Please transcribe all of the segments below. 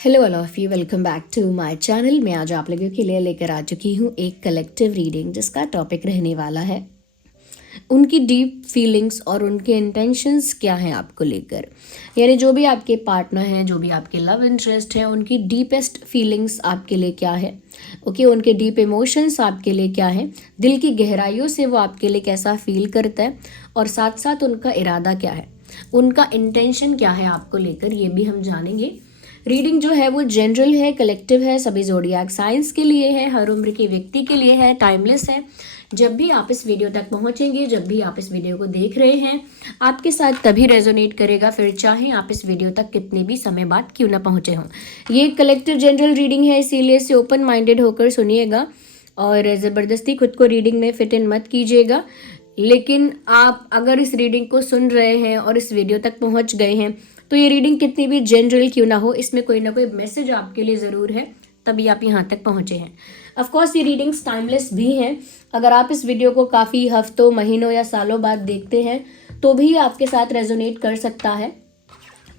Hello all of you, welcome back to my channel. मैं आज आप लोगों के लिए लेकर आ चुकी हूँ एक कलेक्टिव रीडिंग जिसका टॉपिक रहने वाला है उनकी डीप फीलिंग्स और उनके इंटेंशंस क्या हैं आपको लेकर। यानी जो भी आपके पार्टनर हैं, जो भी आपके लव इंटरेस्ट हैं, उनकी डीपेस्ट फीलिंग्स आपके लिए क्या है। ओके, उनके डीप इमोशंस आपके लिए क्या है, दिल की गहराइयों से वो आपके लिए कैसा फील करता है, और साथ साथ उनका इरादा क्या है, उनका इंटेंशन क्या है आपको लेकर, ये भी हम जानेंगे। रीडिंग जो है वो जनरल है, कलेक्टिव है, सभी ज़ोडिएक साइंस के लिए है, हर उम्र के व्यक्ति के लिए है, टाइमलेस है। जब भी आप इस वीडियो तक पहुंचेंगे, जब भी आप इस वीडियो को देख रहे हैं, आपके साथ तभी रेजोनेट करेगा, फिर चाहे आप इस वीडियो तक कितने भी समय बाद क्यों ना पहुंचे हों। ये कलेक्टिव जनरल रीडिंग है, इसीलिए इसे ओपन माइंडेड होकर सुनिएगा और ज़बरदस्ती खुद को रीडिंग में फिट इन मत कीजिएगा। लेकिन आप अगर इस रीडिंग को सुन रहे हैं और इस वीडियो तक पहुंच गए हैं, तो ये रीडिंग कितनी भी जनरल क्यों ना हो, इसमें कोई ना कोई मैसेज आपके लिए ज़रूर है, तभी आप यहाँ तक पहुँचे हैं। ऑफकोर्स ये रीडिंग्स टाइमलेस भी हैं। अगर आप इस वीडियो को काफ़ी हफ्तों, महीनों या सालों बाद देखते हैं तो भी आपके साथ रेजोनेट कर सकता है,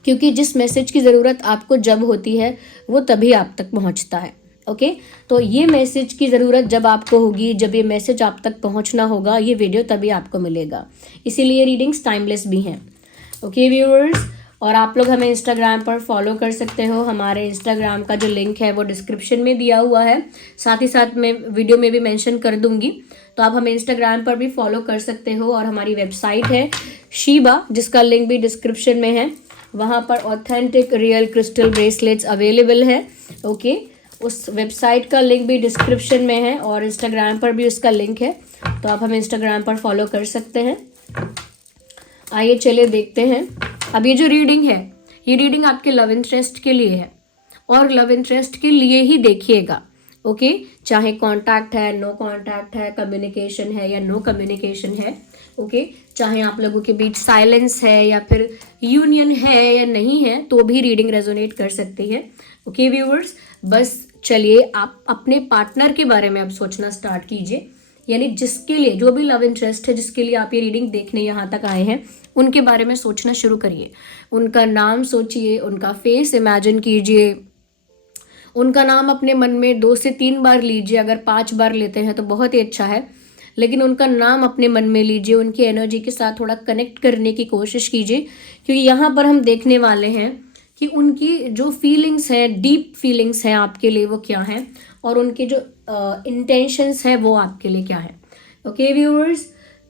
क्योंकि जिस मैसेज की ज़रूरत आपको जब होती है वो तभी आप तक पहुँचता है। ओके, तो ये मैसेज की ज़रूरत जब आपको होगी, जब ये मैसेज आप तक पहुँचना होगा, ये वीडियो तभी आपको मिलेगा। इसीलिए रीडिंग्स टाइमलेस भी हैं। ओके व्यूअर्स, और आप लोग हमें इंस्टाग्राम पर फॉलो कर सकते हो। हमारे इंस्टाग्राम का जो लिंक है वो डिस्क्रिप्शन में दिया हुआ है, साथ ही साथ मैं वीडियो में भी मेंशन कर दूंगी, तो आप हमें इंस्टाग्राम पर भी फॉलो कर सकते हो। और हमारी वेबसाइट है शीबा, जिसका लिंक भी डिस्क्रिप्शन में है। वहाँ पर authentic real crystal bracelets available है। ओके, उस वेबसाइट का लिंक भी डिस्क्रिप्शन में है और इंस्टाग्राम पर भी उसका लिंक है, तो आप हमें इंस्टाग्राम पर फॉलो कर सकते हैं। आइए चलिए देखते हैं। अब ये जो रीडिंग है, ये रीडिंग आपके लव इंटरेस्ट के लिए है, और लव इंटरेस्ट के लिए ही देखिएगा। ओके, चाहे कांटेक्ट है, नो कांटेक्ट है, कम्युनिकेशन है या नो कम्युनिकेशन है। ओके, चाहे आप लोगों के बीच साइलेंस है या फिर यूनियन है या नहीं है, तो भी रीडिंग रेजोनेट कर सकती है। ओके व्यूअर्स, बस चलिए आप अपने पार्टनर के बारे में अब सोचना स्टार्ट कीजिए। यानी जिसके लिए, जो भी लव इंटरेस्ट है, जिसके लिए आप ये रीडिंग देखने यहाँ तक आए हैं, उनके बारे में सोचना शुरू करिए। उनका नाम सोचिए, उनका फेस इमेजिन कीजिए, उनका नाम अपने मन में 2 से 3 बार लीजिए। अगर 5 बार लेते हैं तो बहुत ही अच्छा है, लेकिन उनका नाम अपने मन में लीजिए, उनकी एनर्जी के साथ थोड़ा कनेक्ट करने की कोशिश कीजिए, क्योंकि यहाँ पर हम देखने वाले हैं कि उनकी जो फीलिंग्स हैं, डीप फीलिंग्स हैं आपके लिए, वो क्या हैं, और उनके जो इंटेंशंस हैं वो आपके लिए क्या है। ओके व्यूअर्स,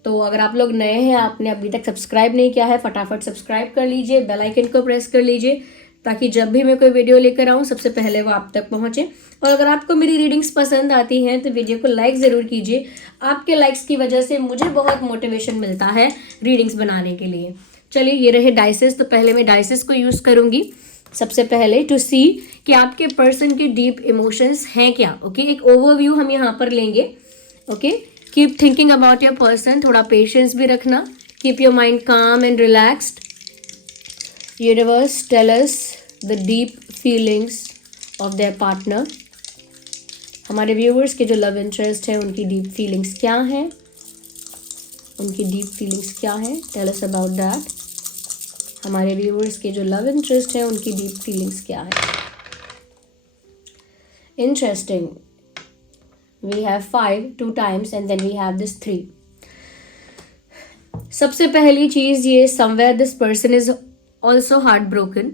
तो अगर आप लोग नए हैं, आपने अभी तक सब्सक्राइब नहीं किया है, फटाफट सब्सक्राइब कर लीजिए, बेल आइकन को प्रेस कर लीजिए, ताकि जब भी मैं कोई वीडियो लेकर आऊँ सबसे पहले वो आप तक पहुँचे। और अगर आपको मेरी रीडिंग्स पसंद आती हैं तो वीडियो को लाइक ज़रूर कीजिए। आपके लाइक्स की वजह से मुझे बहुत मोटिवेशन मिलता है रीडिंग्स बनाने के लिए। चलिए, ये रहे डाइसेस। तो पहले मैं डाइसेस को यूज़ करूँगी सबसे पहले टू सी कि आपके पर्सन के डीप इमोशंस हैं क्या। ओके, एक ओवरव्यू हम यहाँ पर लेंगे। Okay, keep thinking about your person, थोड़ा पेशेंस भी रखना, keep your mind calm and relaxed. Universe tell us the deep feelings of their partner. हमारे व्यूवर्स के जो लव इंटरेस्ट है, उनकी डीप फीलिंग्स क्या हैं, उनकी डीप फीलिंग्स क्या हैं, टेल अस अबाउट दैट। हमारे व्यूवर्स के जो लव इंटरेस्ट है, उनकी डीप फीलिंग्स क्या है। Interesting, we have 5 2 times and then we have this 3। सबसे पहली चीज़ ये, somewhere this person is also heart broken.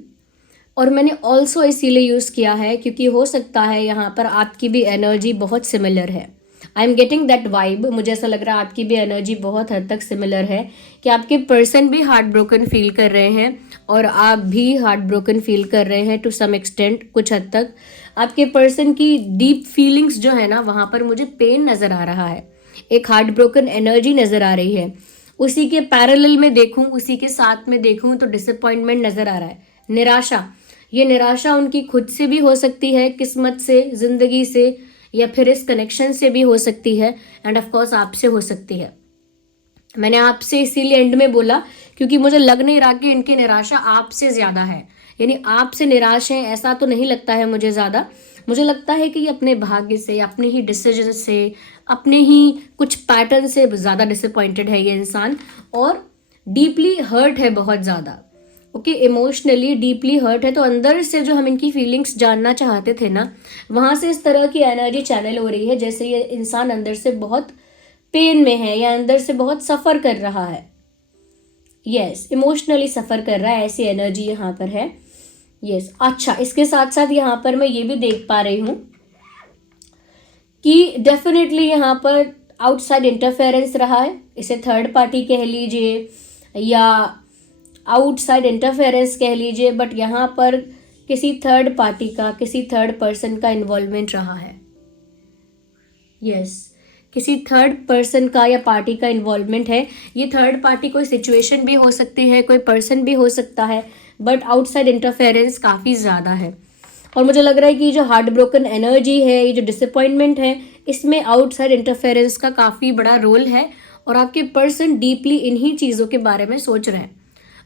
और मैंने ऑल्सो इसीलिए यूज़ किया है क्योंकि हो सकता है यहाँ पर आपकी भी एनर्जी बहुत सिमिलर है। I am getting that vibe. मुझे ऐसा लग रहा है आपकी भी एनर्जी बहुत हद तक सिमिलर है, कि आपके पर्सन भी हार्ट ब्रोकन फील कर रहे हैं और आप भी हार्ट ब्रोकन फील कर रहे हैं टू सम एक्सटेंट, कुछ हद तक। आपके पर्सन की डीप फीलिंग्स जो है ना, वहाँ पर मुझे पेन नज़र आ रहा है, एक हार्ट ब्रोकन एनर्जी नज़र आ रही है। उसी के पैरेलल में देखूँ, उसी के साथ में देखूँ तो डिसअपॉइंटमेंट नज़र आ रहा है, निराशा। ये निराशा उनकी खुद से भी हो सकती है, किस्मत से, ज़िंदगी से, या फिर इस कनेक्शन से भी हो सकती है, एंड ऑफ कोर्स आपसे हो सकती है। मैंने आपसे इसीलिए एंड में बोला क्योंकि मुझे लग नहीं रहा कि इनकी निराशा आपसे ज़्यादा है। यानी आपसे निराश हैं ऐसा तो नहीं लगता है मुझे ज़्यादा। मुझे लगता है कि ये अपने भाग्य से, अपने ही डिसीजन से, अपने ही कुछ पैटर्न से ज़्यादा डिसअपॉइंटेड है ये इंसान, और डीपली हर्ट है बहुत ज़्यादा। ओके, इमोशनली डीपली हर्ट है। तो अंदर से जो हम इनकी फीलिंग्स जानना चाहते थे ना, वहाँ से इस तरह की एनर्जी चैनल हो रही है जैसे ये इंसान अंदर से बहुत पेन में है या अंदर से बहुत सफ़र कर रहा है। यस, इमोशनली सफ़र कर रहा है, ऐसी एनर्जी यहाँ पर है। यस, अच्छा, इसके साथ साथ यहाँ पर मैं ये भी देख पा रही हूँ कि डेफिनेटली यहाँ पर आउटसाइड इंटरफेरेंस रहा है, इसे थर्ड पार्टी कह लीजिए या आउटसाइड इंटरफेरेंस कह लीजिए, बट यहाँ पर किसी थर्ड पार्टी का, किसी थर्ड पर्सन का इन्वॉल्वमेंट रहा है। यस, किसी थर्ड पर्सन का या पार्टी का इन्वॉल्वमेंट है। ये थर्ड पार्टी कोई सिचुएशन भी हो सकती है, कोई पर्सन भी हो सकता है, बट आउटसाइड इंटरफेरेंस काफ़ी ज़्यादा है। और मुझे लग रहा है कि जो हार्ट ब्रोकन एनर्जी है, ये जो डिसअपॉइंटमेंट है, इसमें आउटसाइड इंटरफेरेंस का काफ़ी बड़ा रोल है और आपके पर्सन डीपली इन्हीं चीज़ों के बारे में सोच रहे हैं।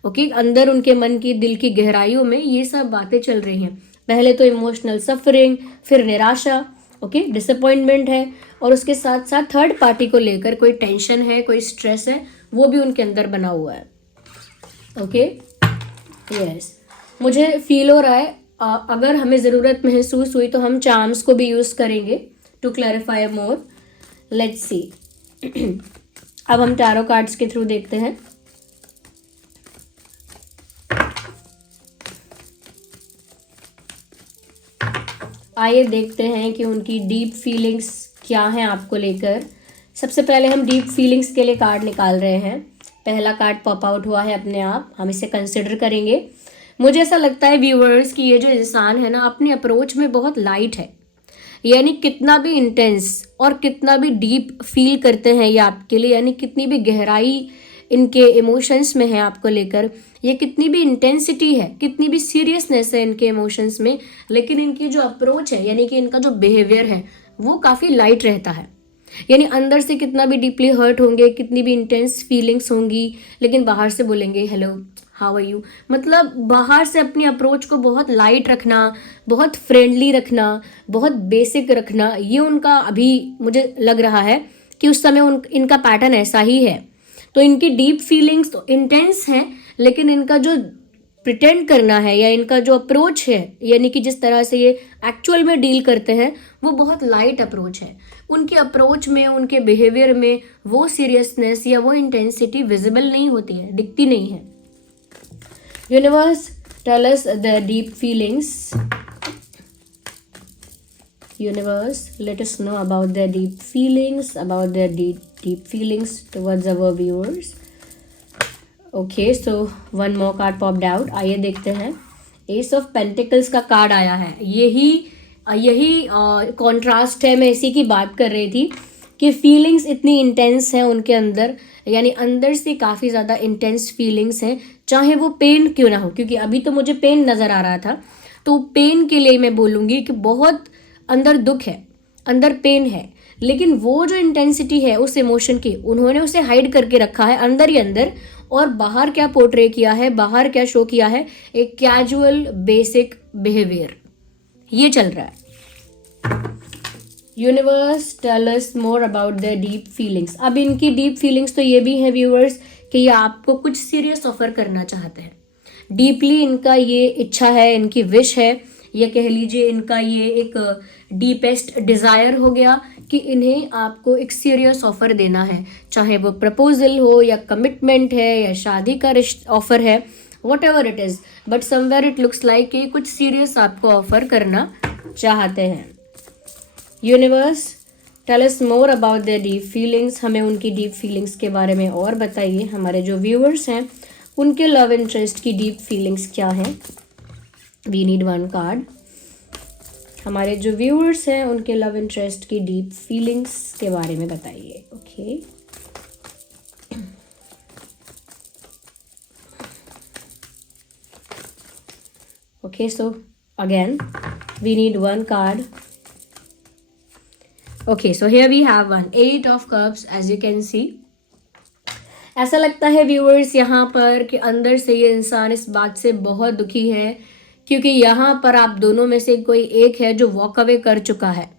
ओके, अंदर उनके मन की, दिल की गहराइयों में ये सब बातें चल रही हैं। पहले तो इमोशनल सफरिंग, फिर निराशा, ओके, डिसअपॉइंटमेंट है, और उसके साथ साथ थर्ड पार्टी को लेकर कोई टेंशन है, कोई स्ट्रेस है, वो भी उनके अंदर बना हुआ है। ओके, यस, मुझे फील हो रहा है अगर हमें ज़रूरत महसूस हुई तो हम चार्म्स को भी यूज़ करेंगे to clarify more. Let's see. अब हम टैरो कार्ड्स के थ्रू देखते हैं। आइए देखते हैं कि उनकी डीप फीलिंग्स क्या हैं आपको लेकर। सबसे पहले हम डीप फीलिंग्स के लिए कार्ड निकाल रहे हैं। पहला कार्ड पॉप आउट हुआ है अपने आप, हम इसे कंसिडर करेंगे। मुझे ऐसा लगता है व्यूअर्स कि ये जो इंसान है ना, अपने अप्रोच में बहुत लाइट है, यानी कितना भी इंटेंस और कितना भी डीप फील करते हैं ये आपके लिए, यानी कितनी भी गहराई इनके इमोशंस में है आपको लेकर, ये कितनी भी इंटेंसिटी है, कितनी भी सीरियसनेस है इनके इमोशंस में, लेकिन इनकी जो अप्रोच है, यानी कि इनका जो बिहेवियर है, वो काफ़ी लाइट रहता है। यानी अंदर से कितना भी डीपली हर्ट होंगे, कितनी भी इंटेंस फीलिंग्स होंगी, लेकिन बाहर से बोलेंगे हेलो, हाउ आर यू। मतलब बाहर से अपनी अप्रोच को बहुत लाइट रखना, बहुत फ्रेंडली रखना, बहुत बेसिक रखना, ये उनका अभी मुझे लग रहा है कि उस समय इनका पैटर्न ऐसा ही है। तो इनकी डीप फीलिंग्स तो इंटेंस हैं, लेकिन इनका जो प्रिटेंड करना है या इनका जो अप्रोच है, यानी कि जिस तरह से ये एक्चुअल में डील करते हैं, वो बहुत लाइट अप्रोच है। उनके अप्रोच में, उनके बिहेवियर में वो सीरियसनेस या वो इंटेंसिटी विजिबल नहीं होती है, दिखती नहीं है। Universe, tell us the deep feelings. Universe, let us know about their deep feelings, about their deep feelings towards our viewers. Okay, so one more card popped out. आइए देखते हैं। Ace of Pentacles का card आया है। यही contrast है, मैं इसी की बात कर रही थी कि फीलिंग्स इतनी इंटेंस हैं उनके अंदर, यानी अंदर से काफ़ी ज़्यादा इंटेंस फीलिंग्स हैं, चाहे वो पेन क्यों ना हो, क्योंकि अभी तो मुझे पेन नज़र आ रहा था, तो पेन के लिए मैं बोलूँगी कि बहुत अंदर दुख है, अंदर पेन है, लेकिन वो जो इंटेंसिटी है उस इमोशन की, उन्होंने उसे हाइड करके रखा है अंदर ही अंदर, और बाहर क्या पोर्ट्रे किया है, बाहर क्या शो किया है, एक कैजुअल बेसिक बिहेवियर, ये चल रहा है। Universe, tell us more about the deep feelings. अब इनकी डीप फीलिंग्स तो ये भी हैं व्यूअर्स कि ये आपको कुछ सीरियस ऑफर करना चाहते हैं। डीपली इनका ये इच्छा है, इनकी विश है, या कह लीजिए इनका ये एक डीपेस्ट डिज़ायर हो गया कि इन्हें आपको एक सीरियस ऑफ़र देना है, चाहे वो प्रपोजल हो या कमिटमेंट है या शादी का ऑफ़र है, whatever it is, but somewhere it looks like कि कुछ सीरियस आपको ऑफ़र करना चाहते हैं। Universe, tell us more about their deep feelings. हमें उनकी डीप फीलिंग्स के बारे में और बताइए। हमारे जो व्यूअर्स हैं उनके लव इंटरेस्ट की डीप फीलिंग्स क्या हैं। We need one card. हमारे जो व्यूअर्स हैं उनके लव इंटरेस्ट की डीप फीलिंग्स के बारे में बताइए। Okay, okay, so again we need one card. Okay, so here we have one, 8 of cups, as you can see. ऐसा लगता है व्यूअर्स यहाँ पर कि अंदर से ये इंसान इस बात से बहुत दुखी है, क्योंकि यहाँ पर आप दोनों में से कोई एक है जो वॉक अवे कर चुका है।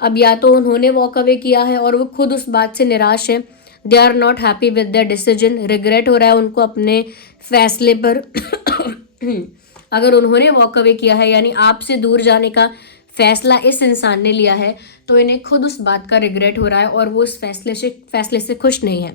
अब या तो उन्होंने वॉक अवे किया है और वो खुद उस बात से निराश है, they are not happy with their decision, regret हो रहा है उनको अपने फैसले पर अगर उन्होंने वॉक अवे किया है, यानी आपसे दूर जाने का फैसला इस इंसान ने लिया है, तो इन्हें खुद उस बात का रिग्रेट हो रहा है और वो उस फैसले से खुश नहीं है।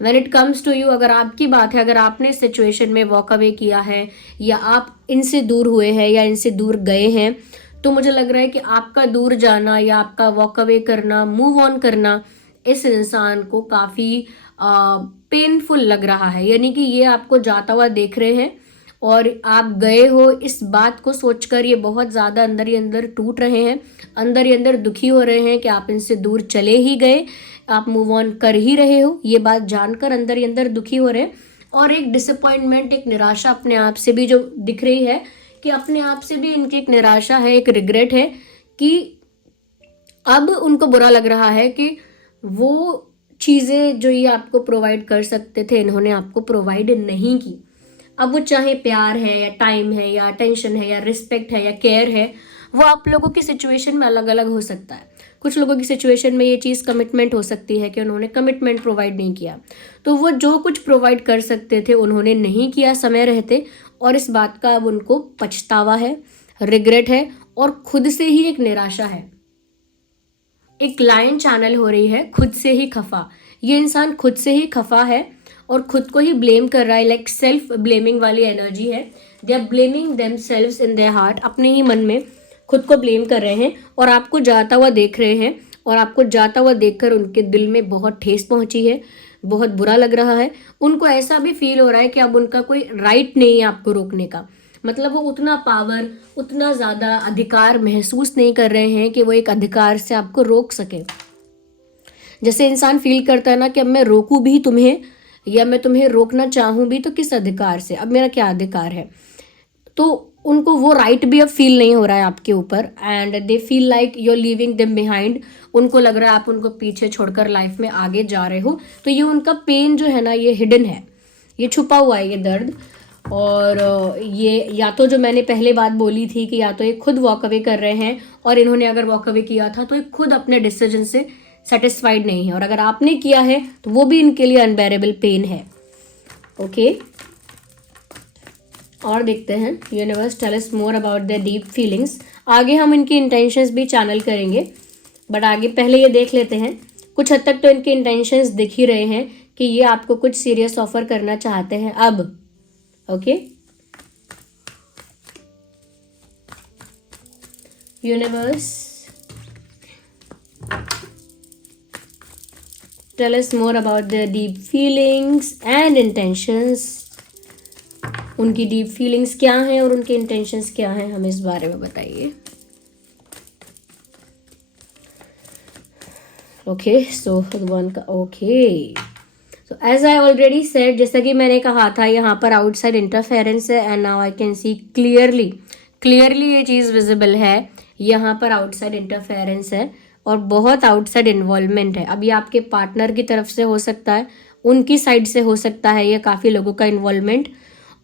When it comes to you, अगर आपकी बात है, अगर आपने इस सिचुएशन में वॉक अवे किया है या आप इनसे दूर हुए हैं या इनसे दूर गए हैं, तो मुझे लग रहा है कि आपका दूर जाना या आपका वॉक अवे करना, मूव ऑन करना इस इंसान को काफ़ी पेनफुल लग रहा है। यानी कि ये आपको जाता हुआ देख रहे हैं और आप गए हो, इस बात को सोचकर ये बहुत ज़्यादा अंदर ही अंदर टूट रहे हैं, अंदर ही अंदर दुखी हो रहे हैं कि आप इनसे दूर चले ही गए, आप मूव ऑन कर ही रहे हो, ये बात जानकर अंदर ही अंदर दुखी हो रहे हैं। और एक डिसअपॉइंटमेंट, एक निराशा अपने आप से भी जो दिख रही है, कि अपने आप से भी इनकी एक निराशा है, एक रिग्रेट है कि अब उनको बुरा लग रहा है कि वो चीज़ें जो ये आपको प्रोवाइड कर सकते थे, इन्होंने आपको प्रोवाइड नहीं की। अब वो चाहे प्यार है या टाइम है या अटेंशन है या रिस्पेक्ट है या केयर है, वो आप लोगों की सिचुएशन में अलग अलग हो सकता है। कुछ लोगों की सिचुएशन में ये चीज़ कमिटमेंट हो सकती है कि उन्होंने कमिटमेंट प्रोवाइड नहीं किया, तो वो जो कुछ प्रोवाइड कर सकते थे उन्होंने नहीं किया समय रहते, और इस बात का अब उनको पछतावा है, रिग्रेट है और खुद से ही एक निराशा है। एक लाइन चैनल हो रही है, खुद से ही खफा। ये इंसान खुद से ही खफा है और खुद को ही ब्लेम कर रहा है, लाइक सेल्फ ब्लेमिंग वाली एनर्जी है। They are blaming themselves in their heart, अपने ही मन में खुद को ब्लेम कर रहे हैं और आपको जाता हुआ देख रहे हैं, और आपको जाता हुआ देखकर उनके दिल में बहुत ठेस पहुंची है, बहुत बुरा लग रहा है। उनको ऐसा भी फील हो रहा है कि अब उनका कोई राइट नहीं है आपको रोकने का, मतलब वो उतना पावर, उतना ज़्यादा अधिकार महसूस नहीं कर रहे हैं कि वो एक अधिकार से आपको रोक सके। जैसे इंसान फील करता है ना कि अब मैं रोकूं भी तुम्हें या मैं तुम्हें रोकना चाहूं भी तो किस अधिकार से, अब मेरा क्या अधिकार है। तो उनको वो राइट भी अब फील नहीं हो रहा है आपके ऊपर, and they feel like you are leaving them behind. उनको लग रहा है आप उनको पीछे छोड़कर लाइफ में आगे जा रहे हो। तो ये उनका पेन जो है ना, ये हिडन है, ये छुपा हुआ है, ये दर्द। और ये या तो जो मैंने पहले बात बोली थी कि या तो ये खुद वॉक अवे कर रहे हैं, और इन्होंने अगर वॉक अवे किया था तो ये खुद अपने डिसीजन से सेटिस्फाइड नहीं है, और अगर आपने किया है तो वो भी इनके लिए अनबेरेबल पेन है। ओके, और देखते हैं universe tell us more about their deep feelings. आगे हम इनकी इंटेंशंस भी चैनल करेंगे, बट आगे पहले ये देख लेते हैं। कुछ हद तक तो इनके इंटेंशंस दिख ही रहे हैं कि ये आपको कुछ सीरियस ऑफर करना चाहते हैं अब। Okay, universe tell us more about their deep feelings and intentions. उनकी डीप फीलिंग्स क्या हैं और उनके इंटेंशंस क्या हैं, हमें इस बारे में बताइए। ओके, सो वन का okay, so as I already said, जैसा कि मैंने कहा था, यहाँ पर आउटसाइड इंटरफेरेंस है, and now I can see clearly ये चीज़ विजिबल है। यहाँ पर आउटसाइड इंटरफेरेंस है और बहुत आउटसाइड इन्वॉल्वमेंट है। अब ये आपके पार्टनर की तरफ से हो सकता है, उनकी साइड से हो सकता है, ये काफ़ी लोगों का इन्वॉल्वमेंट,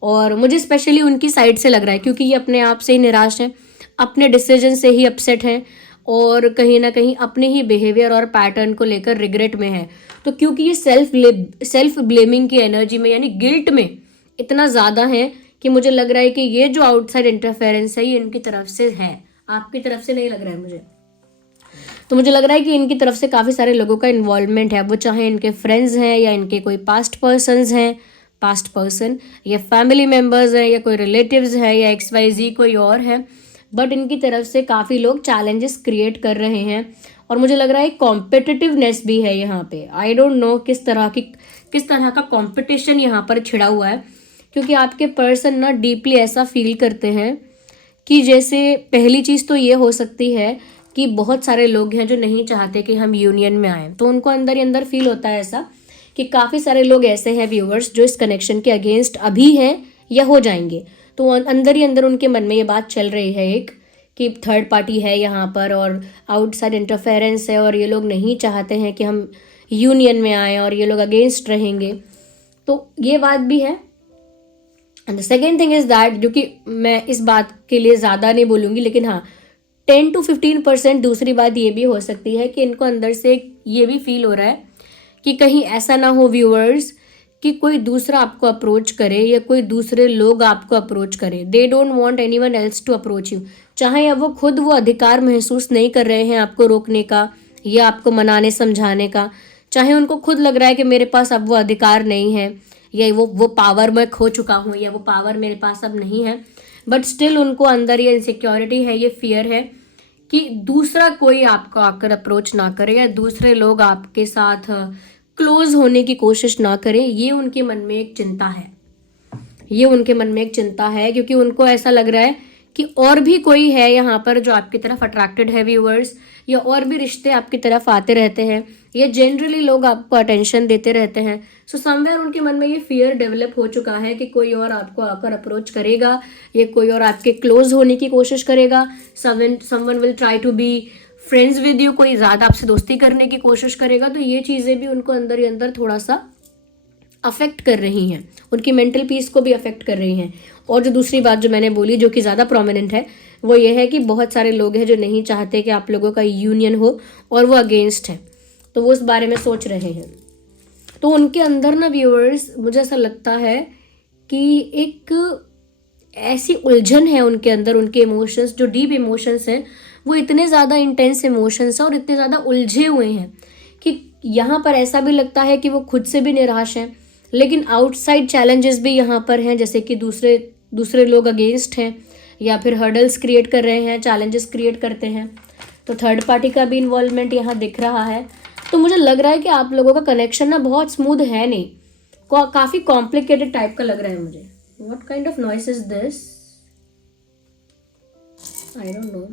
और मुझे स्पेशली उनकी साइड से लग रहा है क्योंकि ये अपने आप से ही निराश हैं, अपने डिसीजन से ही अपसेट हैं, और कहीं ना कहीं अपने ही बिहेवियर और पैटर्न को लेकर रिग्रेट में है। तो क्योंकि ये सेल्फ ब्लेमिंग की एनर्जी में, यानी गिल्ट में इतना ज़्यादा है कि मुझे लग रहा है कि ये जो आउटसाइड इंटरफेरेंस है ये इनकी तरफ से है, आपकी तरफ से नहीं लग रहा है मुझे। तो मुझे लग रहा है कि इनकी तरफ से काफ़ी सारे लोगों का इन्वॉल्वमेंट है, वो चाहे इनके फ्रेंड्स हैं या इनके कोई पास्ट पर्सन या फैमिली मेम्बर्स हैं या कोई रिलेटिव्स है या XYZ कोई और है, बट इनकी तरफ से काफ़ी लोग चैलेंजेस क्रिएट कर रहे हैं। और मुझे लग रहा है कॉम्पिटिटिवनेस भी है यहाँ पे। आई डोंट नो किस तरह का कॉम्पिटिशन यहाँ पर छिड़ा हुआ है, क्योंकि आपके पर्सन ना डीपली ऐसा फील करते हैं कि जैसे पहली चीज़ तो ये हो सकती है कि बहुत सारे लोग हैं जो नहीं चाहते कि हम यूनियन में आएँ, तो उनको अंदर ही अंदर फील होता है ऐसा कि काफ़ी सारे लोग ऐसे हैं व्यूअर्स जो इस कनेक्शन के अगेंस्ट अभी हैं या हो जाएंगे। तो अंदर ही अंदर उनके मन में ये बात चल रही है एक कि थर्ड पार्टी है यहाँ पर और आउटसाइड इंटरफेरेंस है और ये लोग नहीं चाहते हैं कि हम यूनियन में आएँ और ये लोग अगेंस्ट रहेंगे। तो ये बात भी है। And the second thing is that, जो कि मैं इस बात के लिए ज़्यादा नहीं बोलूँगी, लेकिन हाँ 10 to 15% दूसरी बात ये भी हो सकती है कि इनको अंदर से ये भी फील हो रहा है कि कहीं ऐसा ना हो व्यूअर्स कि कोई दूसरा आपको अप्रोच करे या कोई दूसरे लोग आपको अप्रोच करे। They don't want anyone else to approach you. चाहे अब वो खुद वो अधिकार महसूस नहीं कर रहे हैं आपको रोकने का या आपको मनाने समझाने का, चाहे उनको खुद लग रहा है कि मेरे पास अब वो अधिकार नहीं है या वो पावर मैं खो चुका हूँ या वो पावर मेरे पास अब नहीं है, बट स्टिल उनको अंदर ये इनसिक्योरिटी है, ये फियर है कि दूसरा कोई आपको आकर अप्रोच ना करे या दूसरे लोग आपके साथ क्लोज होने की कोशिश ना करें। ये उनके मन में एक चिंता है, ये उनके मन में एक चिंता है, क्योंकि उनको ऐसा लग रहा है कि और भी कोई है यहाँ पर जो आपकी तरफ अट्रैक्टेड है व्यूअर्स, या और भी रिश्ते आपकी तरफ आते रहते हैं, या जनरली लोग आपको अटेंशन देते रहते हैं। सो समवेयर उनके मन में ये फियर डेवलप हो चुका है कि कोई और आपको आकर अप्रोच करेगा या कोई और आपके क्लोज होने की कोशिश करेगा। Someone will try to be friends with you, कोई ज़्यादा आपसे दोस्ती करने की कोशिश करेगा। तो ये चीज़ें भी उनको अंदर ही अंदर थोड़ा सा अफेक्ट कर रही हैं, उनकी मेंटल पीस को भी अफेक्ट कर रही हैं। और जो दूसरी बात जो मैंने बोली, जो कि ज़्यादा प्रोमिनेंट है, वो ये है कि बहुत सारे लोग हैं जो नहीं चाहते कि आप लोगों का यूनियन हो और वो अगेंस्ट है, तो वो उस बारे में सोच रहे हैं। तो उनके अंदर ना व्यूअर्स, मुझे ऐसा लगता है कि एक ऐसी उलझन है उनके अंदर, उनके इमोशंस जो डीप इमोशंस हैं वो इतने ज़्यादा इंटेंस इमोशंस हैं और इतने ज़्यादा उलझे हुए हैं कि यहाँ पर ऐसा भी लगता है कि वो खुद से भी निराश हैं, लेकिन आउटसाइड चैलेंजेस भी यहाँ पर हैं, जैसे कि दूसरे लोग अगेंस्ट हैं या फिर हर्डल्स क्रिएट कर रहे हैं, चैलेंजेस क्रिएट करते हैं। तो थर्ड पार्टी का भी इन्वॉल्वमेंट यहाँ दिख रहा है। तो मुझे लग रहा है कि आप लोगों का कनेक्शन ना बहुत स्मूथ है नहीं, काफ़ी कॉम्प्लिकेटेड टाइप का लग रहा है मुझे। What kind of noise is this? I don't know,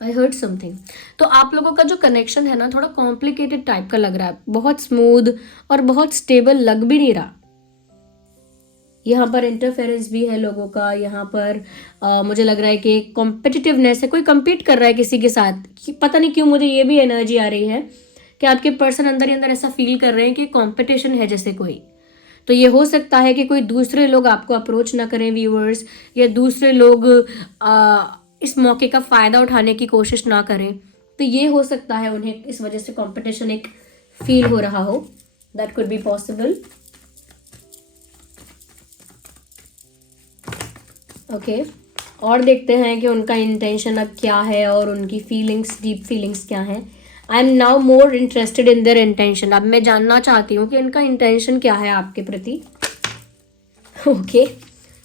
I heard something. तो आप लोगों का जो कनेक्शन है ना, थोड़ा कॉम्प्लिकेटेड टाइप का लग रहा है, बहुत स्मूथ और बहुत स्टेबल लग भी नहीं रहा। यहाँ पर इंटरफेरेंस भी है लोगों का, यहाँ पर मुझे लग रहा है कि कॉम्पिटिटिवनेस है, कोई compete कर रहा है किसी के साथ। पता नहीं क्यों मुझे ये भी एनर्जी आ रही है कि आपके पर्सन अंदर ही अंदर ऐसा फील कर रहे हैं कि कंपटीशन है जैसे कोई। तो ये हो सकता है कि कोई दूसरे लोग आपको अप्रोच ना करें व्यूअर्स, या दूसरे लोग इस मौके का फ़ायदा उठाने की कोशिश ना करें। तो ये हो सकता है उन्हें इस वजह से कंपटीशन एक फील हो रहा हो। That could be possible. Okay, और देखते हैं कि उनका इंटेंशन अब क्या है और उनकी फीलिंग्स, डीप फीलिंग्स क्या हैं। I am now more interested in their intention. अब मैं जानना चाहती हूँ कि इनका इंटेंशन क्या है आपके प्रति। ओके,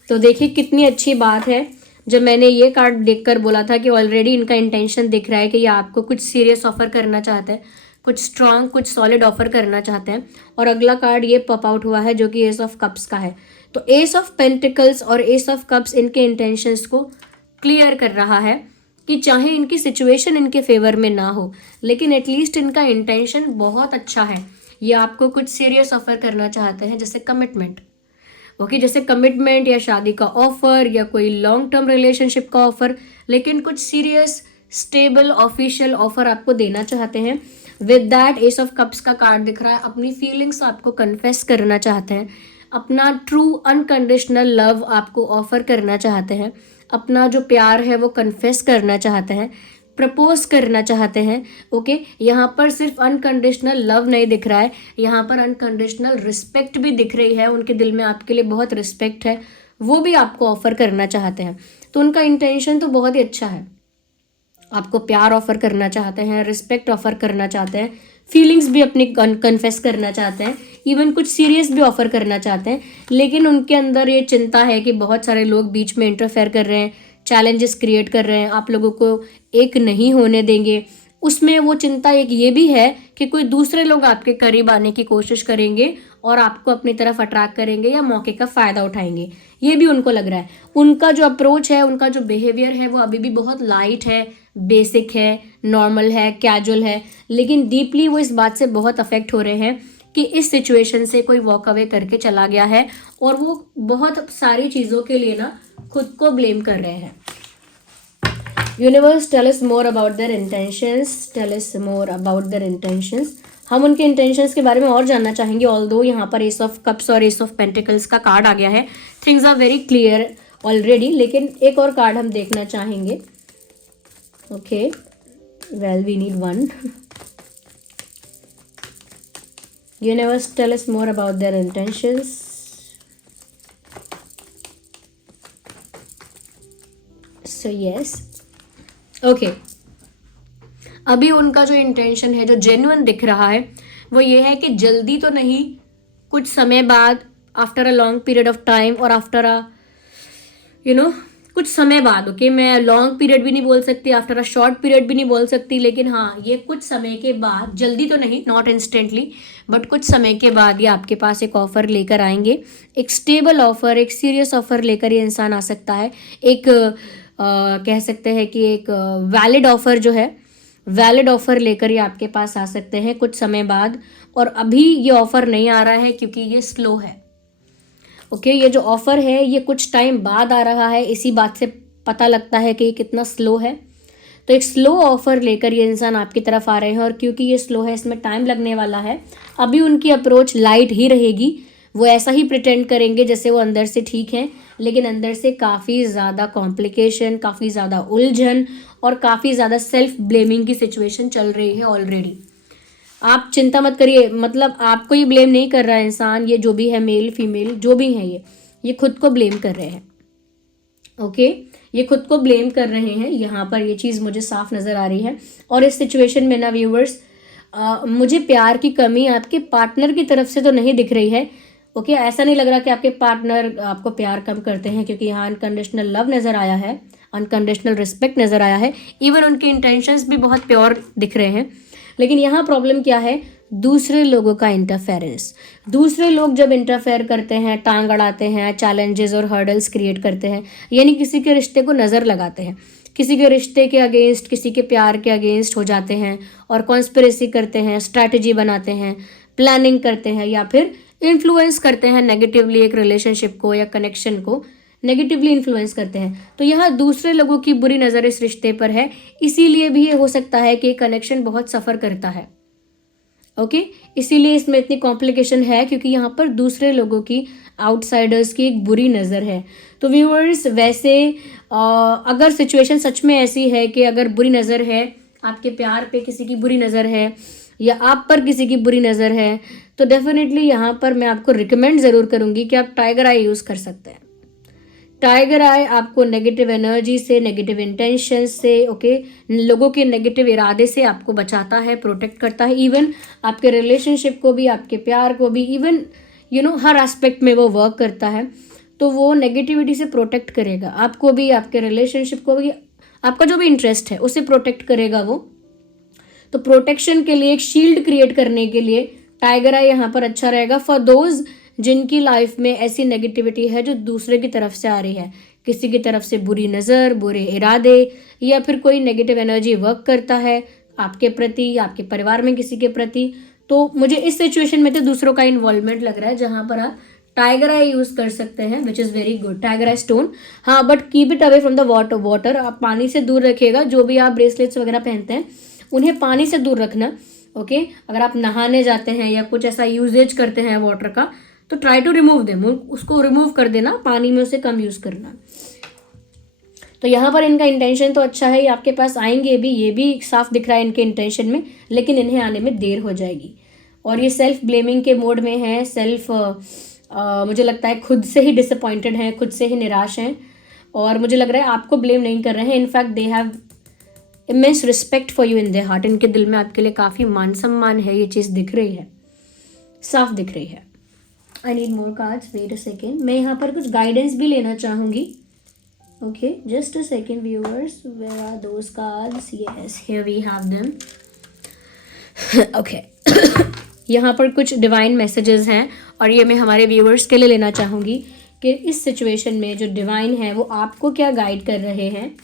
तो देखिए कितनी अच्छी बात है। जब मैंने ये कार्ड देखकर बोला था कि ऑलरेडी इनका इंटेंशन दिख रहा है कि ये आपको कुछ सीरियस ऑफर करना चाहते हैं, कुछ स्ट्रांग, कुछ सॉलिड ऑफर करना चाहते हैं। और अगला कार्ड ये पॉप आउट हुआ है जो कि एस ऑफ कप्स का है। तो एस ऑफ पेंटिकल्स और एस ऑफ कप्स इनके इंटेंशंस को क्लियर कर रहा है कि चाहे इनकी सिचुएशन इनके फेवर में ना हो, लेकिन एटलीस्ट इनका इंटेंशन बहुत अच्छा है। ये आपको कुछ सीरियस ऑफर करना चाहते हैं, जैसे कमिटमेंट। ओके, जैसे कमिटमेंट या शादी का ऑफर या कोई लॉन्ग टर्म रिलेशनशिप का ऑफर, लेकिन कुछ सीरियस, स्टेबल, ऑफिशियल ऑफर आपको देना चाहते हैं। With that S of cups का कार्ड दिख रहा है, अपनी फीलिंग्स आपको कन्फेस करना चाहते हैं, अपना ट्रू अनकंडीशनल लव आपको ऑफर करना चाहते हैं, अपना जो प्यार है वो कन्फेस करना चाहते हैं, प्रपोज करना चाहते हैं। ओके, यहाँ पर सिर्फ अनकंडीशनल लव नहीं दिख रहा है, यहाँ पर अनकंडीशनल रिस्पेक्ट भी दिख रही है। उनके दिल में आपके लिए बहुत रिस्पेक्ट है, वो भी आपको ऑफर करना चाहते हैं। तो उनका इंटेंशन तो बहुत ही अच्छा है, आपको प्यार ऑफर करना चाहते हैं, रिस्पेक्ट ऑफर करना चाहते हैं, फीलिंग्स भी अपनी कन्फेस करना चाहते हैं, इवन कुछ सीरियस भी ऑफर करना चाहते हैं। लेकिन उनके अंदर ये चिंता है कि बहुत सारे लोग बीच में इंटरफेयर कर रहे हैं, चैलेंजेस क्रिएट कर रहे हैं, आप लोगों को एक नहीं होने देंगे। उसमें वो चिंता एक ये भी है कि कोई दूसरे लोग आपके करीब आने की कोशिश करेंगे और आपको अपनी तरफ अट्रैक्ट करेंगे या मौके का फ़ायदा उठाएंगे, ये भी उनको लग रहा है। उनका जो अप्रोच है, उनका जो बिहेवियर है, वो अभी भी बहुत लाइट है, बेसिक है, नॉर्मल है, कैजुअल है, लेकिन डीपली वो इस बात से बहुत अफेक्ट हो रहे हैं कि इस सिचुएशन से कोई वॉक अवे करके चला गया है और वो बहुत सारी चीज़ों के लिए ना खुद को ब्लेम कर रहे हैं। Universe, tell us more about their intentions, tell us more about their intentions. हम उनके इंटेंशंस के बारे में और जानना चाहेंगे। ऑल्दो यहाँ पर एस ऑफ कप्स और एस ऑफ पेंटिकल्स का कार्ड आ गया है, things are very clear already, लेकिन एक और कार्ड हम देखना चाहेंगे। Okay, well we need one. Universe, tell us more about their intentions. So yes, okay. अभी उनका जो इंटेंशन है, जो जेन्युइन दिख रहा है, वो ये है कि जल्दी तो नहीं, कुछ समय बाद, after a long period of time और आफ्टर अ कुछ समय बाद, ओके, मैं लॉन्ग पीरियड भी नहीं बोल सकती, आफ्टर अ शॉर्ट पीरियड भी नहीं बोल सकती, लेकिन हाँ, ये कुछ समय के बाद, जल्दी तो नहीं, नॉट इंस्टेंटली, बट कुछ समय के बाद ये आपके पास एक ऑफर लेकर आएंगे, एक स्टेबल ऑफर, एक सीरियस ऑफर लेकर ये इंसान आ सकता है। एक कह सकते हैं कि एक वैलिड ऑफर जो है, वैलिड ऑफर लेकर ये आपके पास आ सकते हैं कुछ समय बाद। और अभी ये ऑफर नहीं आ रहा है क्योंकि ये स्लो है, ओके। ये जो ऑफर है ये कुछ टाइम बाद आ रहा है, इसी बात से पता लगता है कि ये कितना स्लो है। तो एक स्लो ऑफर लेकर ये इंसान आपकी तरफ आ रहे हैं, और क्योंकि ये स्लो है, इसमें टाइम लगने वाला है। अभी उनकी अप्रोच लाइट ही रहेगी, वो ऐसा ही प्रिटेंड करेंगे जैसे वो अंदर से ठीक हैं, लेकिन अंदर से काफ़ी ज़्यादा कॉम्प्लिकेशन, काफ़ी ज़्यादा उलझन और काफ़ी ज़्यादा सेल्फ ब्लेमिंग की सिचुएशन चल रही है ऑलरेडी। आप चिंता मत करिए, मतलब आपको ये ब्लेम नहीं कर रहा है इंसान, ये जो भी है, मेल फीमेल जो भी है, ये खुद को ब्लेम कर रहे हैं, ओके। ये खुद को ब्लेम कर रहे हैं, यहाँ पर ये चीज़ मुझे साफ नज़र आ रही है। और इस सिचुएशन में ना व्यूवर्स, मुझे प्यार की कमी आपके पार्टनर की तरफ से तो नहीं दिख रही है, ओके। ऐसा नहीं लग रहा कि आपके पार्टनर आपको प्यार कम करते हैं, क्योंकि यहाँ अनकंडीशनल लव नज़र आया है, अनकंडीशनल रिस्पेक्ट नज़र आया है, इवन उनके इंटेंशंस भी बहुत प्योर दिख रहे हैं। लेकिन यहाँ प्रॉब्लम क्या है, दूसरे लोगों का इंटरफेरेंस। दूसरे लोग जब इंटरफेयर करते हैं, टांग अड़ाते हैं, चैलेंजेस और हर्डल्स क्रिएट करते हैं, यानी किसी के रिश्ते को नज़र लगाते हैं, किसी के रिश्ते के अगेंस्ट, किसी के प्यार के अगेंस्ट हो जाते हैं और कॉन्स्पिरेसी करते हैं, स्ट्रैटेजी बनाते हैं, प्लानिंग करते हैं, या फिर इन्फ्लुएंस करते हैं नेगेटिवली एक रिलेशनशिप को या कनेक्शन को नेगेटिवली इन्फ्लुएंस करते हैं। तो यहाँ दूसरे लोगों की बुरी नज़र इस रिश्ते पर है, इसीलिए भी ये हो सकता है कि कनेक्शन बहुत सफ़र करता है, ओके। इसीलिए इसमें इतनी कॉम्प्लिकेशन है, क्योंकि यहाँ पर दूसरे लोगों की, आउटसाइडर्स की एक बुरी नज़र है। तो व्यूअर्स, वैसे अगर सिचुएशन सच में ऐसी है कि अगर बुरी नज़र है, आपके प्यार पे किसी की बुरी नज़र है या आप पर किसी की बुरी नज़र है, तो डेफिनेटली यहाँ पर मैं आपको रिकमेंड ज़रूर करूँगी कि आप टाइगर आई यूज़ कर सकते हैं। टाइगर आई आपको नेगेटिव एनर्जी से, नेगेटिव इंटेंशन से, ओके, लोगों के नेगेटिव इरादे से आपको बचाता है, प्रोटेक्ट करता है, इवन आपके रिलेशनशिप को भी, आपके प्यार को भी, इवन हर एस्पेक्ट में वो वर्क करता है। तो वो नेगेटिविटी से प्रोटेक्ट करेगा आपको भी, आपके रिलेशनशिप को भी, आपका जो भी इंटरेस्ट है उसे प्रोटेक्ट करेगा वो। तो प्रोटेक्शन के लिए, एक शील्ड क्रिएट करने के लिए टाइगर आई यहाँ पर अच्छा रहेगा फॉर दोज जिनकी लाइफ में ऐसी नेगेटिविटी है जो दूसरे की तरफ से आ रही है, किसी की तरफ से बुरी नज़र, बुरे इरादे, या फिर कोई नेगेटिव एनर्जी वर्क करता है आपके प्रति, आपके परिवार में किसी के प्रति। तो मुझे इस सिचुएशन में तो दूसरों का इन्वॉल्वमेंट लग रहा है, जहाँ पर आप टाइगर आई यूज़ कर सकते हैं, which is very good, tiger eye stone. हाँ, but keep it away from the water. आप पानी से दूर रखिएगा, जो भी आप ब्रेसलेट्स वगैरह पहनते हैं उन्हें पानी से दूर रखना, ओके। अगर आप नहाने जाते हैं या कुछ ऐसा यूजेज करते हैं वाटर का, तो ट्राई टू रिमूव देम, उसको रिमूव कर देना, पानी में उसे कम यूज़ करना। तो यहाँ पर इनका इंटेंशन तो अच्छा है, ये आपके पास आएंगे भी, ये भी साफ दिख रहा है इनके इंटेंशन में, लेकिन इन्हें आने में देर हो जाएगी। और ये सेल्फ ब्लेमिंग के मोड में है, मुझे लगता है खुद से ही डिसअपॉइंटेड हैं, खुद से ही निराश हैं, और मुझे लग रहा है आपको ब्लेम नहीं कर रहे हैं। In fact they have immense respect for you in their heart. इनके दिल में आपके लिए काफ़ी मान सम्मान है, ये चीज़ दिख रही है, साफ दिख रही है। I need more cards, wait a second, मैं यहाँ पर कुछ गाइडेंस भी लेना चाहूँगी, okay, just a second viewers, where are those cards, yes here we have them, okay. यहाँ पर कुछ डिवाइन मैसेजेस हैं और ये मैं हमारे व्यूअर्स के लिए लेना चाहूँगी कि इस सिचुएशन में जो डिवाइन है वो आपको क्या गाइड कर रहे हैं।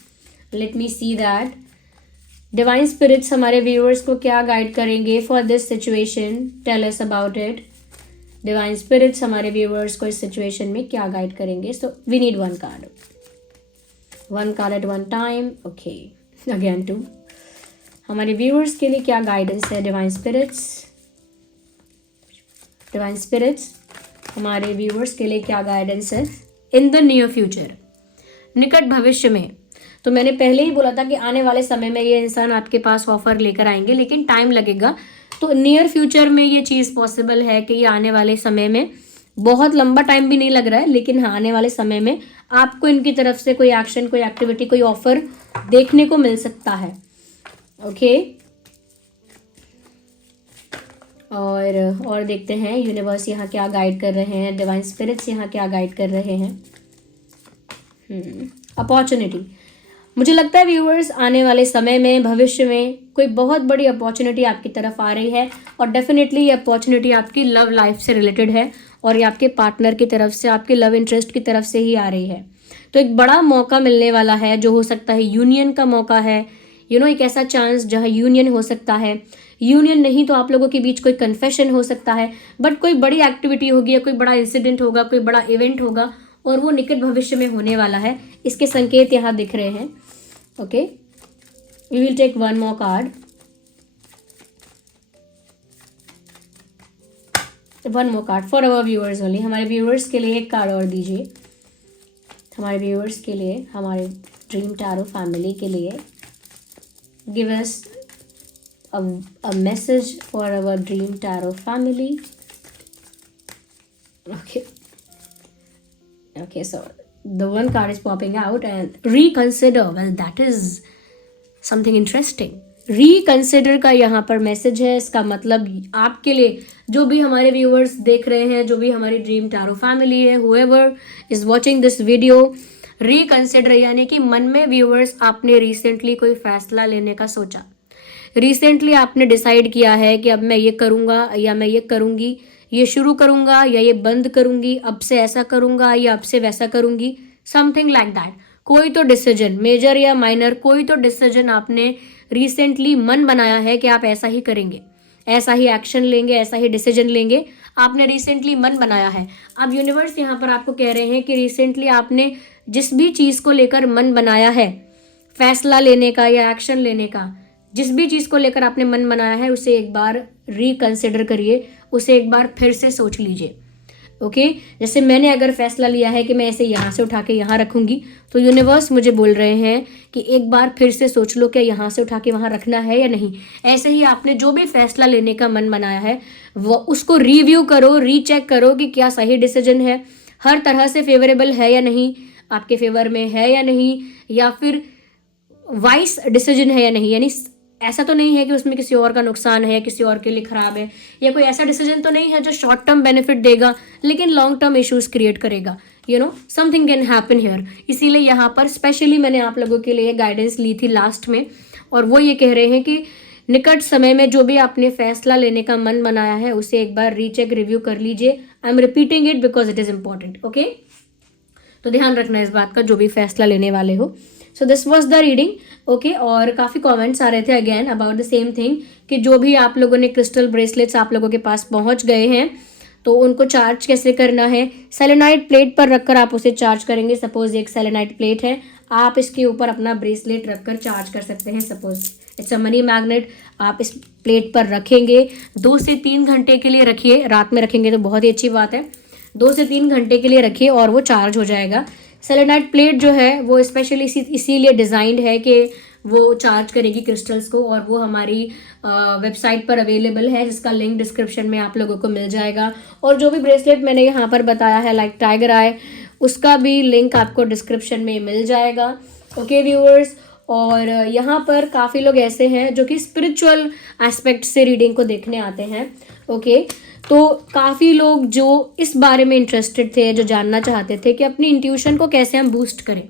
Let me see that divine spirits हमारे व्यूअर्स को क्या गाइड करेंगे for this situation, tell us about it. Divine spirits हमारे व्यूअर्स को इस सिचुएशन में क्या गाइड करेंगे। So we need one card at one time, okay, again two. हमारे व्यूअर्स के लिए क्या गाइडेंस है डिवाइन स्पिरिट्स हमारे व्यूअर्स के लिए क्या गाइडेंस है इन द नियर फ्यूचर, निकट भविष्य में। तो मैंने पहले ही बोला था कि आने वाले समय में ये इंसान आपके पास ऑफर लेकर आएंगे, लेकिन टाइम लगेगा, तो नियर फ्यूचर में ये चीज़ पॉसिबल है कि ये आने वाले समय में, बहुत लंबा टाइम भी नहीं लग रहा है, लेकिन हाँ आने वाले समय में आपको इनकी तरफ से कोई एक्शन, कोई एक्टिविटी, कोई ऑफर देखने को मिल सकता है। ओके, और देखते हैं यूनिवर्स यहाँ क्या गाइड कर रहे हैं, डिवाइन स्पिरिट्स यहाँ क्या गाइड कर रहे हैं। अपॉर्चुनिटी, मुझे लगता है व्यूअर्स आने वाले समय में, भविष्य में कोई बहुत बड़ी अपॉर्चुनिटी आपकी तरफ आ रही है, और डेफिनेटली ये अपॉर्चुनिटी आपकी लव लाइफ से रिलेटेड है, और ये आपके पार्टनर की तरफ से, आपके लव इंटरेस्ट की तरफ से ही आ रही है। तो एक बड़ा मौका मिलने वाला है, जो हो सकता है यूनियन का मौका है, एक ऐसा चांस जहाँ यूनियन हो सकता है। यूनियन नहीं तो आप लोगों के बीच कोई कन्फेशन हो सकता है, बट कोई बड़ी एक्टिविटी होगी, या कोई बड़ा इंसिडेंट होगा, कोई बड़ा इवेंट होगा, और वो निकट भविष्य में होने वाला है। इसके संकेत यहाँ दिख रहे हैं। Okay, we will take one more card, for our viewers only. हमारे व्यूअर्स के लिए एक कार्ड और दीजिए, हमारे व्यूअर्स के लिए, हमारे ड्रीम टैरो फैमिली के लिए। Give us a message for our dream tarot family. Okay, so the one card is popping out, and reconsider. Well, that is something interesting. Reconsider का यहाँ पर मैसेज है। इसका मतलब आपके लिए, जो भी हमारे व्यूअर्स देख रहे हैं, जो भी हमारी ड्रीम टैरो फैमिली है, whoever is watching this video, reconsider यानी कि मन में व्यूअर्स आपने रिसेंटली कोई फैसला लेने का सोचा, रिसेंटली आपने डिसाइड किया है कि अब मैं ये करूँगा या मैं ये करूँगी, ये शुरू करूँगा या ये बंद करूँगी, अब से ऐसा करूँगा या अब से वैसा करूँगी, समथिंग लाइक दैट। कोई तो डिसीजन, मेजर या माइनर, कोई तो डिसीजन आपने रिसेंटली मन बनाया है कि आप ऐसा ही करेंगे, ऐसा ही एक्शन लेंगे, ऐसा ही डिसीजन लेंगे, आपने रिसेंटली मन बनाया है। अब यूनिवर्स यहाँ पर आपको कह रहे हैं कि रिसेंटली आपने जिस भी चीज़ को लेकर मन बनाया है, फैसला लेने का या एक्शन लेने का, जिस भी चीज़ को लेकर आपने मन बनाया है, उसे एक बार रिकंसिडर करिए, उसे एक बार फिर से सोच लीजिए। ओके, जैसे मैंने अगर फैसला लिया है कि मैं ऐसे यहाँ से उठा के यहाँ रखूँगी, तो यूनिवर्स मुझे बोल रहे हैं कि एक बार फिर से सोच लो क्या यहाँ से उठा के वहाँ रखना है या नहीं। ऐसे ही आपने जो भी फैसला लेने का मन बनाया है, वो उसको रिव्यू करो, रीचेक करो कि क्या सही डिसीजन है, हर तरह से फेवरेबल है या नहीं, आपके फेवर में है या नहीं, या फिर वाइस डिसीजन है या नहीं। यानी ऐसा तो नहीं है कि उसमें किसी और का नुकसान है या किसी और के लिए खराब है, या कोई ऐसा डिसीजन तो नहीं है जो शॉर्ट टर्म बेनिफिट देगा लेकिन लॉन्ग टर्म इश्यूज क्रिएट करेगा। Something can happen here. इसीलिए यहाँ पर स्पेशली मैंने आप लोगों के लिए गाइडेंस ली थी लास्ट में, और वो ये कह रहे हैं कि निकट समय में जो भी आपने फैसला लेने का मन बनाया है, उसे एक बार रीचेक, रिव्यू कर लीजिए। I am repeating it because it is important. Okay, तो ध्यान रखना इस बात का, जो भी फैसला लेने वाले हो। So this was the reading. Okay, और काफ़ी कमेंट्स आ रहे थे again about the same thing, कि जो भी आप लोगों ने क्रिस्टल ब्रेसलेट्स आप लोगों के पास पहुंच गए हैं, तो उनको चार्ज कैसे करना है। सेलेनाइट प्लेट पर रखकर आप उसे चार्ज करेंगे। सपोज एक सेलेनाइट प्लेट है, आप इसके ऊपर अपना ब्रेसलेट रखकर चार्ज कर सकते हैं। Suppose it's a money magnet, आप इस प्लेट पर रखेंगे, 2 से 3 घंटे के लिए रखिए। रात में रखेंगे तो बहुत ही अच्छी बात है, 2 से 3 घंटे के लिए रखिए और वो चार्ज हो जाएगा। सेलेनाइट प्लेट जो है वो स्पेशली इसीलिए डिज़ाइंड है कि वो चार्ज करेगी क्रिस्टल्स को, और वो हमारी वेबसाइट पर अवेलेबल है, जिसका लिंक डिस्क्रिप्शन में आप लोगों को मिल जाएगा। और जो भी ब्रेसलेट मैंने यहाँ पर बताया है लाइक टाइगर आई, उसका भी लिंक आपको डिस्क्रिप्शन में मिल जाएगा। ओके व्यूअर्स, और यहाँ पर काफ़ी लोग ऐसे हैं जो कि स्पिरिचुअल एस्पेक्ट से रीडिंग को देखने आते हैं। ओके, तो काफ़ी लोग जो इस बारे में इंटरेस्टेड थे, जो जानना चाहते थे कि अपनी इंट्यूशन को कैसे हम बूस्ट करें,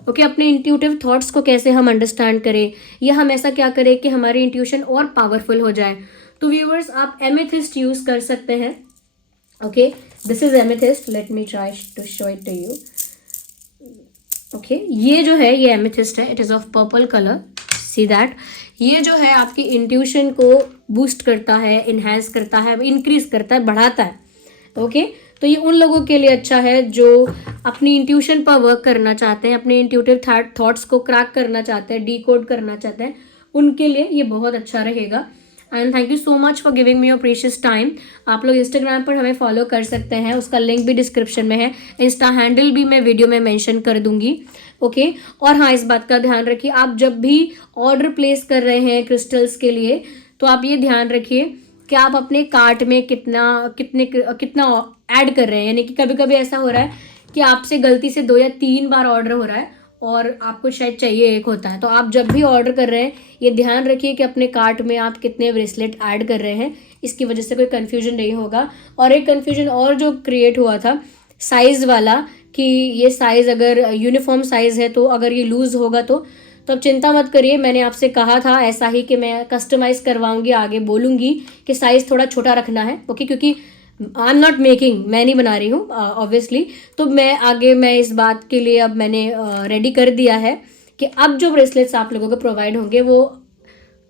ओके, अपने इंट्यूटिव थॉट्स को कैसे हम अंडरस्टैंड करें, या हम ऐसा क्या करें कि हमारी इंट्यूशन और पावरफुल हो जाए। तो व्यूअर्स, आप एमेथिस्ट यूज़ कर सकते हैं। Okay, this is amethyst, let me try to show it to you. Okay, ये जो है ये एमेथिस्ट है, it is of purple colour, see that. ये जो है आपकी इंट्यूशन को बूस्ट करता है, इन्हेंस करता है, इंक्रीज करता है, बढ़ाता है। ओके, तो ये उन लोगों के लिए अच्छा है जो अपनी इंट्यूशन पर वर्क करना चाहते हैं, अपने इंट्यूटिव थॉट्स को क्रैक करना चाहते हैं, डीकोड करना चाहते हैं, उनके लिए ये बहुत अच्छा रहेगा। And thank you so much for giving me your precious time. आप लोग इंस्टाग्राम पर हमें फॉलो कर सकते हैं, उसका लिंक भी डिस्क्रिप्शन में है, इंस्टा हैंडल भी मैं वीडियो में मेंशन कर दूंगी। ओके, और हाँ, इस बात का ध्यान रखिए, आप जब भी ऑर्डर प्लेस कर रहे हैं क्रिस्टल्स के लिए, तो आप ये ध्यान रखिए कि आप अपने कार्ट में कितना ऐड कर रहे हैं। यानी कि कभी कभी ऐसा हो रहा है कि आपसे गलती से 2 या 3 बार ऑर्डर हो रहा है और आपको शायद चाहिए एक होता है। तो आप जब भी ऑर्डर कर रहे हैं ये ध्यान रखिए कि अपने कार्ट में आप कितने ब्रेसलेट ऐड कर रहे हैं, इसकी वजह से कोई कन्फ्यूजन नहीं होगा। और एक कन्फ्यूजन और जो क्रिएट हुआ था साइज़ वाला, कि ये साइज़ अगर यूनिफॉर्म साइज़ है तो अगर ये लूज़ होगा तो अब चिंता मत करिए। मैंने आपसे कहा था ऐसा ही कि मैं कस्टमाइज़ करवाऊंगी, आगे बोलूँगी कि साइज़ थोड़ा छोटा रखना है, ओके, क्योंकि आई एम नॉट मेकिंग, मैं नहीं बना रही हूँ ऑब्वियसली। तो मैं इस बात के लिए अब मैंने रेडी कर दिया है कि अब जो ब्रेसलेट्स आप लोगों को प्रोवाइड होंगे वो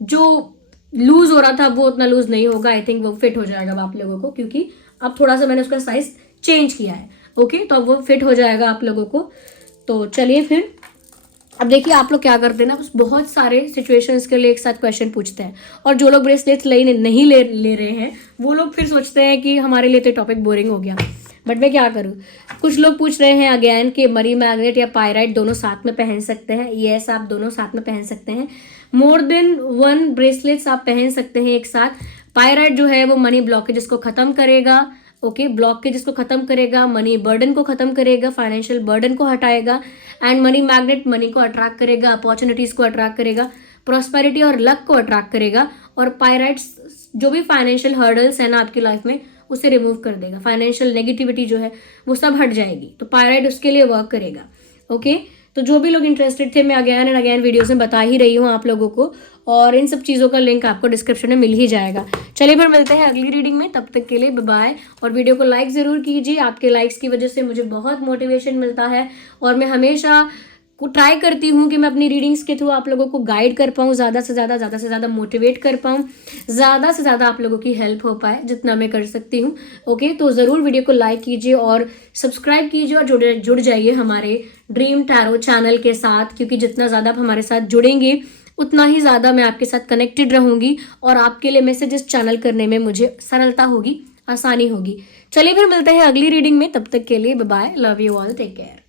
जो लूज़ हो रहा था वो उतना लूज़ नहीं होगा। आई थिंक वो फिट हो जाएगा अब आप लोगों को, क्योंकि अब थोड़ा सा मैंने उसका साइज़ चेंज किया है, ओके। तो अब वो फिट हो जाएगा आप लोगों को। तो चलिए फिर अब देखिए आप लोग क्या करते हैं ना, बहुत सारे सिचुएशंस के लिए एक साथ क्वेश्चन पूछते हैं, और जो लोग ब्रेसलेट्स नहीं ले रहे हैं वो लोग फिर सोचते हैं कि हमारे लिए तो टॉपिक बोरिंग हो गया। बट मैं क्या करूँ, कुछ लोग पूछ रहे हैं अगेन कि मनी मैग्नेट या पायराइट दोनों साथ में पहन सकते हैं। यस, आप दोनों साथ में पहन सकते हैं। मोर देन 1 ब्रेसलेट्स आप पहन सकते हैं एक साथ। पायराइट जो है वो मनी ब्लॉकेजेस को खत्म करेगा, ओके, ब्लॉकेजेस को खत्म करेगा, मनी बर्डन को खत्म करेगा, फाइनेंशियल बर्डन को हटाएगा। एंड मनी मैग्नेट मनी को अट्रैक्ट करेगा, अपॉर्चुनिटीज को अट्रैक्ट करेगा, प्रॉस्पेरिटी और लक को अट्रैक्ट करेगा। और पायराइट्स जो भी फाइनेंशियल हर्डल्स है ना आपकी लाइफ में उसे रिमूव कर देगा। फाइनेंशियल नेगेटिविटी जो है वो सब हट जाएगी, तो पायराइट उसके लिए वर्क करेगा, ओके। तो जो भी लोग इंटरेस्टेड थे, मैं अगेन एंड अगेन वीडियोस में बता ही रही हूँ आप लोगों को, और इन सब चीज़ों का लिंक आपको डिस्क्रिप्शन में मिल ही जाएगा। चलिए फिर मिलते हैं अगली रीडिंग में, तब तक के लिए बाय बाय। और वीडियो को लाइक ज़रूर कीजिए, आपके लाइक्स की वजह से मुझे बहुत मोटिवेशन मिलता है, और मैं हमेशा ट्राई करती हूँ कि मैं अपनी रीडिंग्स के थ्रू आप लोगों को गाइड कर पाऊँ, ज़्यादा से ज़्यादा मोटिवेट कर पाऊँ, ज़्यादा से ज़्यादा आप लोगों की हेल्प हो पाए जितना मैं कर सकती हूँ, ओके। तो ज़रूर वीडियो को लाइक कीजिए और सब्सक्राइब कीजिए और जुड़ जाइए हमारे ड्रीम टैरो चैनल के साथ, क्योंकि जितना ज़्यादा आप हमारे साथ जुड़ेंगे उतना ही ज़्यादा मैं आपके साथ कनेक्टेड रहूँगी और आपके लिए मैसेजेस चैनल करने में मुझे सरलता होगी, आसानी होगी। चलिए फिर मिलते हैं अगली रीडिंग में, तब तक के लिए bye bye, love you all, take care.